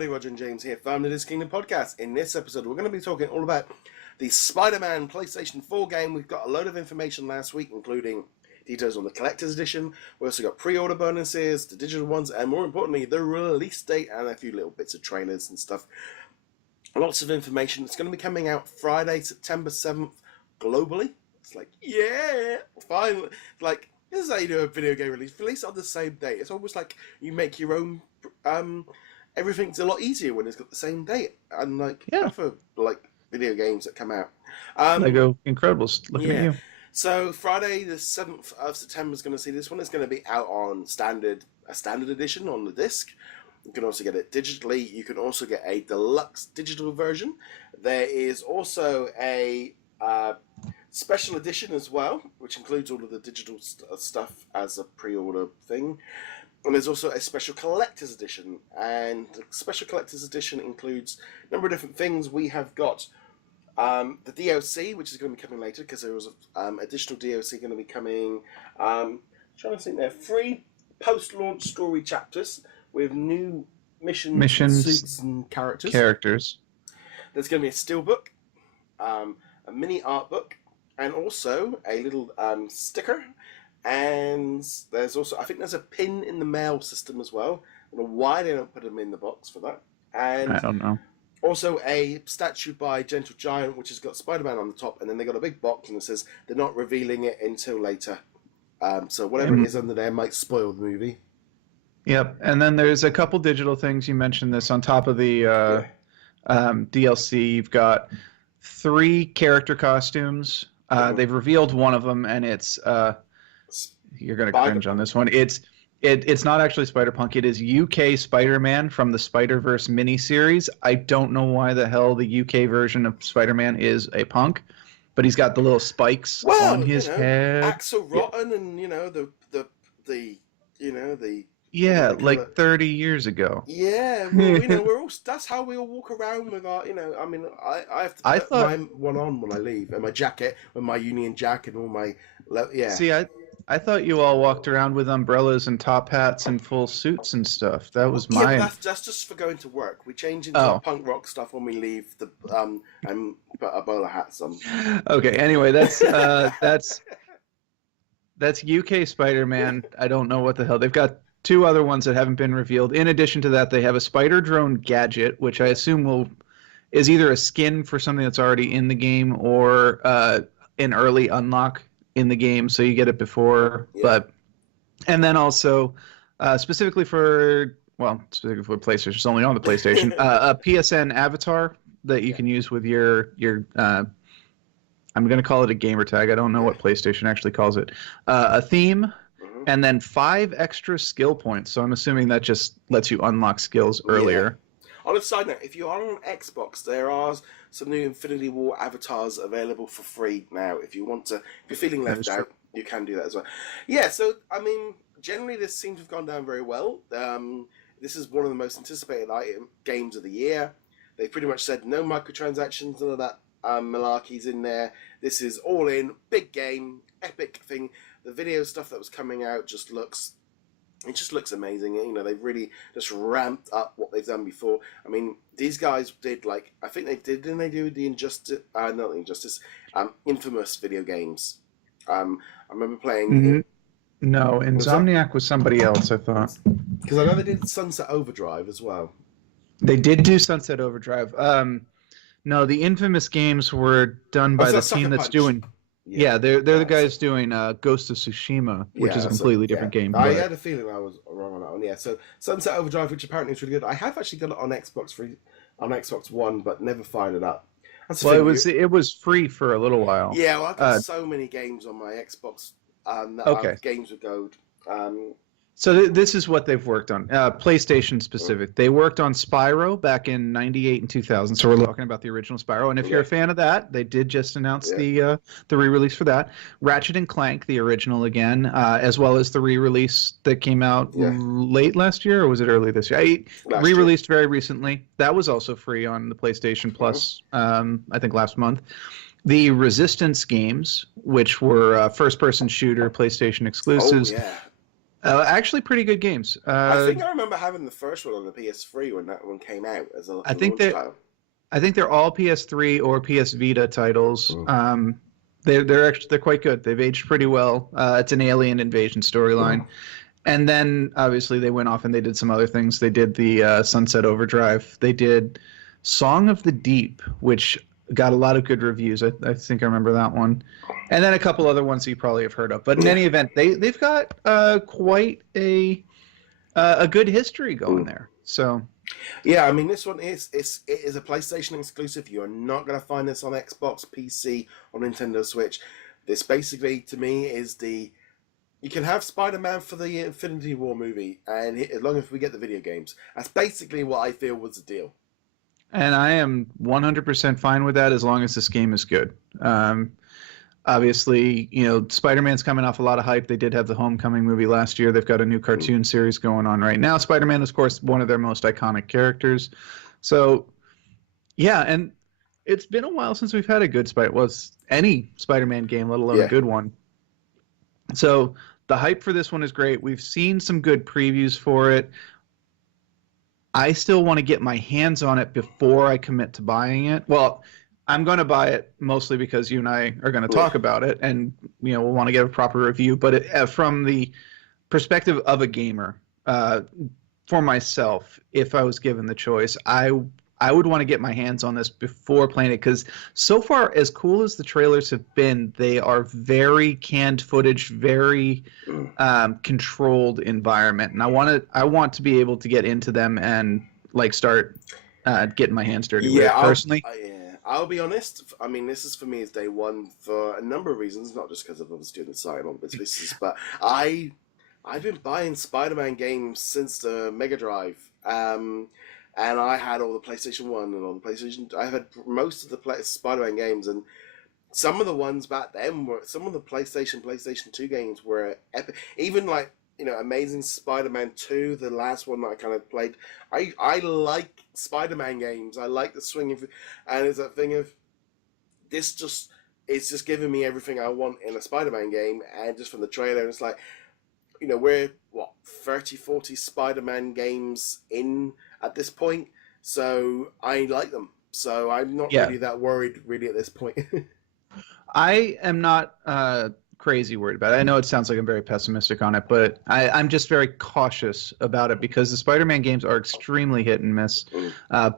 Roger and James here from the DisKingdom Podcast. In this episode, we're going to be talking all about the Spider-Man PlayStation 4 game. We've got a load of information last week, including details on the Collector's Edition. We also got pre-order bonuses, the digital ones, and more importantly, the release date and a few little bits of trailers and stuff. Lots of information. It's going to be coming out Friday, September 7th, globally. It's like, yeah, finally. Like, this is how you do a video game release. Release on the same day. It's almost like you make your own... everything's a lot easier when it's got the same date. And, like, for, like, video games that come out. Lego Incredibles. Look at you. So, Friday, the 7th of September is going to see this one. It's going to be out on a standard edition on the disc. You can also get it digitally. You can also get a deluxe digital version. There is also a special edition as well, which includes all of the digital stuff as a pre-order thing. And there's also a special collector's edition. And the special collector's edition includes a number of different things. We have got the DLC, which is going to be coming later, because there was additional DLC going to be coming. Trying to think there. 3 post-launch story chapters with new missions, suits, and characters. There's going to be a steelbook, a mini art book, and also a little sticker. And there's also, I think there's a pin in the mail system as well. I don't know why they don't put them in the box for that. And I don't know. Also a statue by Gentle Giant, which has got Spider-Man on the top, and then they got a big box and it says they're not revealing it until later. So whatever it is under there might spoil the movie. Yep, and then there's a couple digital things. You mentioned this on top of the DLC. You've got 3 character costumes. They've revealed one of them, and it's you're going to cringe on this one. It's not actually Spider-Punk. It is UK Spider-Man from the Spider-Verse miniseries. I don't know why the hell the UK version of Spider-Man is a punk, but he's got the little spikes on his head. Axel Rotten, and the yeah, like 30 years ago. Yeah, well, we're all. That's how we all walk around with our. I mean, I have to put my one on when I leave, and my jacket, with my Union Jack, and all my. Yeah. See, I thought you all walked around with umbrellas and top hats and full suits and stuff. That was my. Yeah, that's just for going to work. We change into punk rock stuff when we leave and put our bowler hats on. Okay. Anyway, that's UK Spider-Man. I don't know what the hell they've got. 2 other ones that haven't been revealed. In addition to that, they have a spider drone gadget, which I assume is either a skin for something that's already in the game or an early unlock in the game, so you get it before. Yeah. And then also specifically for PlayStation, it's only on the PlayStation, a PSN avatar that you can use with your I'm going to call it a gamer tag. I don't know what PlayStation actually calls it. A theme. And then 5 extra skill points. So I'm assuming that just lets you unlock skills earlier. Yeah. On a side note, if you are on Xbox, there are some new Infinity War avatars available for free now. If you're feeling left out, you can do that as well. Yeah, so, I mean, generally this seems to have gone down very well. This is one of the most anticipated games of the year. They pretty much said no microtransactions, none of that malarkey's in there. This is all in, big game, epic thing. The video stuff that was coming out just looks amazing. They've really just ramped up what they've done before. I mean, these guys did didn't they do the Infamous video games? I remember playing. No, Insomniac was somebody else, I thought. Because I know they did Sunset Overdrive as well. They did do Sunset Overdrive. No, the Infamous games were done by the team that's doing. Yeah, they're the guys doing Ghost of Tsushima, which is a completely different game. I had a feeling I was wrong on that one. Yeah, so Sunset Overdrive, which apparently is really good. I have actually got it on Xbox One, but never fired it up. It was free for a little while. Yeah, well, I've got so many games on my Xbox games with Gold. So this is what they've worked on. PlayStation specific. They worked on Spyro back in '98 and 2000. So we're talking about the original Spyro. And if you're a fan of that, they did just announce the re-release for that. Ratchet and Clank, the original again, as well as the re-release that came out late last year, or was it early this year? Re-released very recently. That was also free on the PlayStation Plus, I think last month. The Resistance games, which were first-person shooter PlayStation exclusives. Actually, pretty good games. I think I remember having the first one on the PS3 when that one came out as a I think launch title. I think they're all PS3 or PS Vita titles. Mm. They're quite good. They've aged pretty well. It's an alien invasion storyline, and then obviously they went off and they did some other things. They did the Sunset Overdrive. They did Song of the Deep, which got a lot of good reviews. I think I remember that one, and then a couple other ones that you probably have heard of. But in any event, they've got quite a good history going there. So. Yeah, I mean, this one it is a PlayStation exclusive. You are not going to find this on Xbox, PC, or Nintendo Switch. This basically, to me, is you can have Spider-Man for the Infinity War movie, and as long as we get the video games, that's basically what I feel was the deal. And I am 100% fine with that as long as this game is good. Obviously, Spider-Man's coming off a lot of hype. They did have the Homecoming movie last year. They've got a new cartoon series going on right now. Spider-Man is, of course, one of their most iconic characters. So, yeah, and it's been a while since we've had a good any Spider-Man game, let alone a good one. So, the hype for this one is great. We've seen some good previews for it. I still want to get my hands on it before I commit to buying it. Well, I'm going to buy it mostly because you and I are going to talk about it, and we'll want to get a proper review. But from the perspective of a gamer, for myself, if I was given the choice, I would want to get my hands on this before playing it, because so far, as cool as the trailers have been, they are very canned footage, very controlled environment, and I want to be able to get into them and start getting my hands dirty with it personally. I'll be honest. I mean, this is for me is day one for a number of reasons, not just because of obviously doing the side on businesses, but I've been buying Spider-Man games since the Mega Drive, and I had all the PlayStation 1 and all the PlayStation. I had most of the Spider-Man games, and some of the ones back then some of the PlayStation 2 games were epic. Even Amazing Spider-Man 2, the last one that I kind of played. I like Spider-Man games. I like the swinging, and it's that thing of it's just giving me everything I want in a Spider-Man game, and just from the trailer, it's like, we're 30, 40 Spider-Man games in at this point, so I like them. So I'm not really that worried really at this point. I am not crazy worried about it. I know it sounds like I'm very pessimistic on it, but I'm just very cautious about it because the Spider-Man games are extremely hit and miss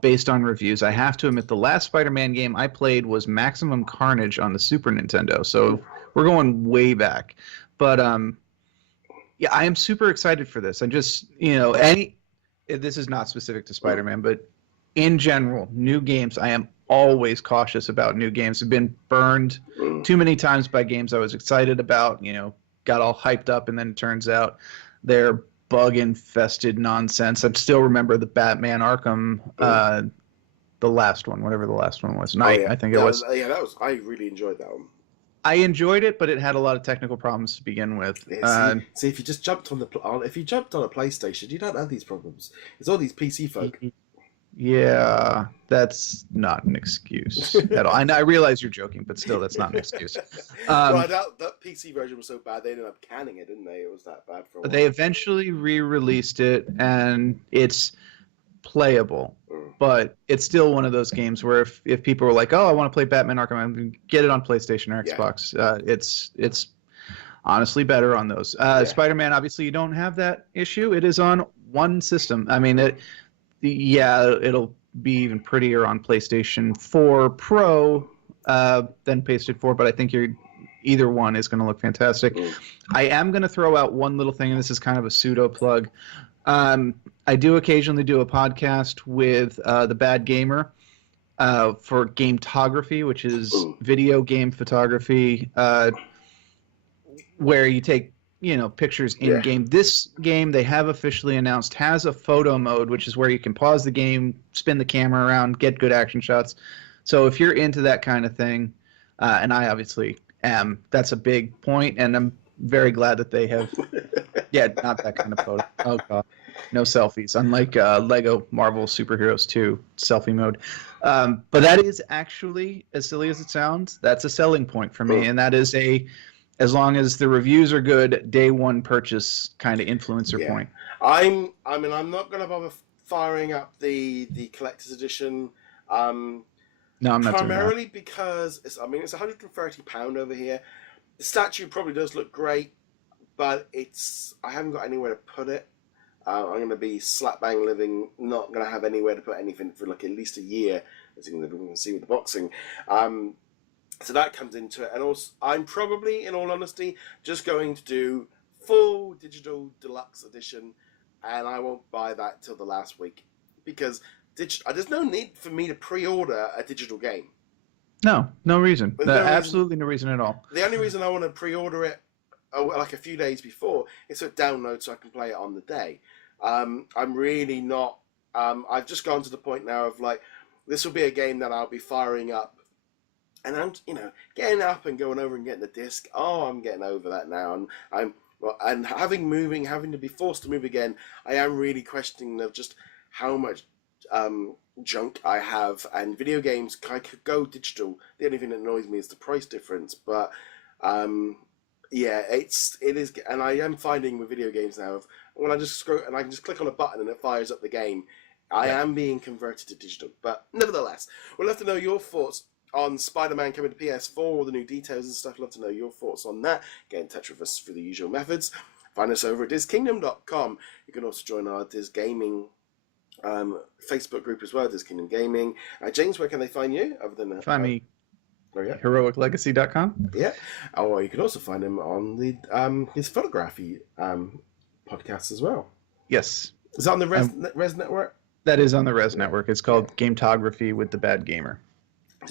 based on reviews. I have to admit, the last Spider-Man game I played was Maximum Carnage on the Super Nintendo, so we're going way back. But I am super excited for this. I just, this is not specific to Spider-Man, but in general, new games, I am always cautious about new games. I've been burned too many times by games I was excited about, got all hyped up, and then it turns out they're bug-infested nonsense. I still remember the Batman Arkham, the last one, whatever the last one was. I think it was. I really enjoyed that one. I enjoyed it, but it had a lot of technical problems to begin with. Yeah, see, if you just jumped on a PlayStation, you don't have these problems. It's all these PC folk. Yeah, that's not an excuse at all. I realize you're joking, but still, that's not an excuse. That PC version was so bad, they ended up canning it, didn't they? It was that bad for a while. They eventually re-released it, and it's playable, but it's still one of those games where if people were like, oh, I want to play Batman Arkham, I'm going to get it on PlayStation or Xbox. It's honestly better on those. Spider-Man, obviously, you don't have that issue. It is on one system. I mean, it'll be even prettier on PlayStation 4 Pro than PlayStation 4, but I think either one is going to look fantastic. I am going to throw out one little thing, and this is kind of a pseudo plug. I do occasionally do a podcast with The Bad Gamer for Gametography, which is video game photography, where you take pictures in game. This game, they have officially announced, has a photo mode, which is where you can pause the game, spin the camera around, get good action shots. So if you're into that kind of thing, and I obviously am, that's a big point, and I'm very glad that they have not that kind of photo. Oh god, no selfies, unlike Lego Marvel Superheroes 2 selfie mode. But that is actually, as silly as it sounds, that's a selling point for me, and that is as long as the reviews are good, day one purchase kind of influencer point. I mean, I'm not going to bother firing up the collector's edition. No, I'm not doing that. Primarily because it's £130 over here. The statue probably does look great, but I haven't got anywhere to put it. I'm going to be slap bang living, not going to have anywhere to put anything for like at least a year, as you can see with the boxing. So that comes into it. And also, I'm probably, in all honesty, just going to do full digital deluxe edition, and I won't buy that till the last week. Because there's no need for me to pre-order a digital game. No reason. Absolutely no reason at all. The only reason I want to pre-order it like a few days before is so it downloads so I can play it on the day. I'm really not. I've just gone to the point now of like, this will be a game that I'll be firing up, and I'm getting up and going over and getting the disc. Oh, I'm getting over that now, and having to be forced to move again. I am really questioning of just how much junk I have, and video games I could go digital. The only thing that annoys me is the price difference, but yeah, it is, and I am finding with video games now, when I just scroll and I can just click on a button and it fires up the game, I am being converted to digital. But nevertheless, we'll have to know your thoughts on Spider-Man coming to PS4, all the new details and stuff. Love to know your thoughts on that. Get in touch with us through the usual methods. Find us over at DisKingdom.com. You can also join our Dis Gaming Facebook group as well, DisKingdom Gaming. James, where can they find you? Other than find me heroiclegacy.com. Yeah. Or you can also find him on the his photography podcast as well. Yes. Is that on the Res Network? That is on the Res Network. It's called Gametography with the Bad Gamer.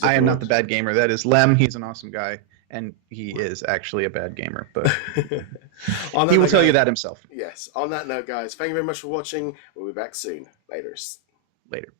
I am not the bad gamer. That is Lem. He's an awesome guy, and he is actually a bad gamer, but he will tell you that himself. Yes. On that note, guys, thank you very much for watching. We'll be back soon. Later.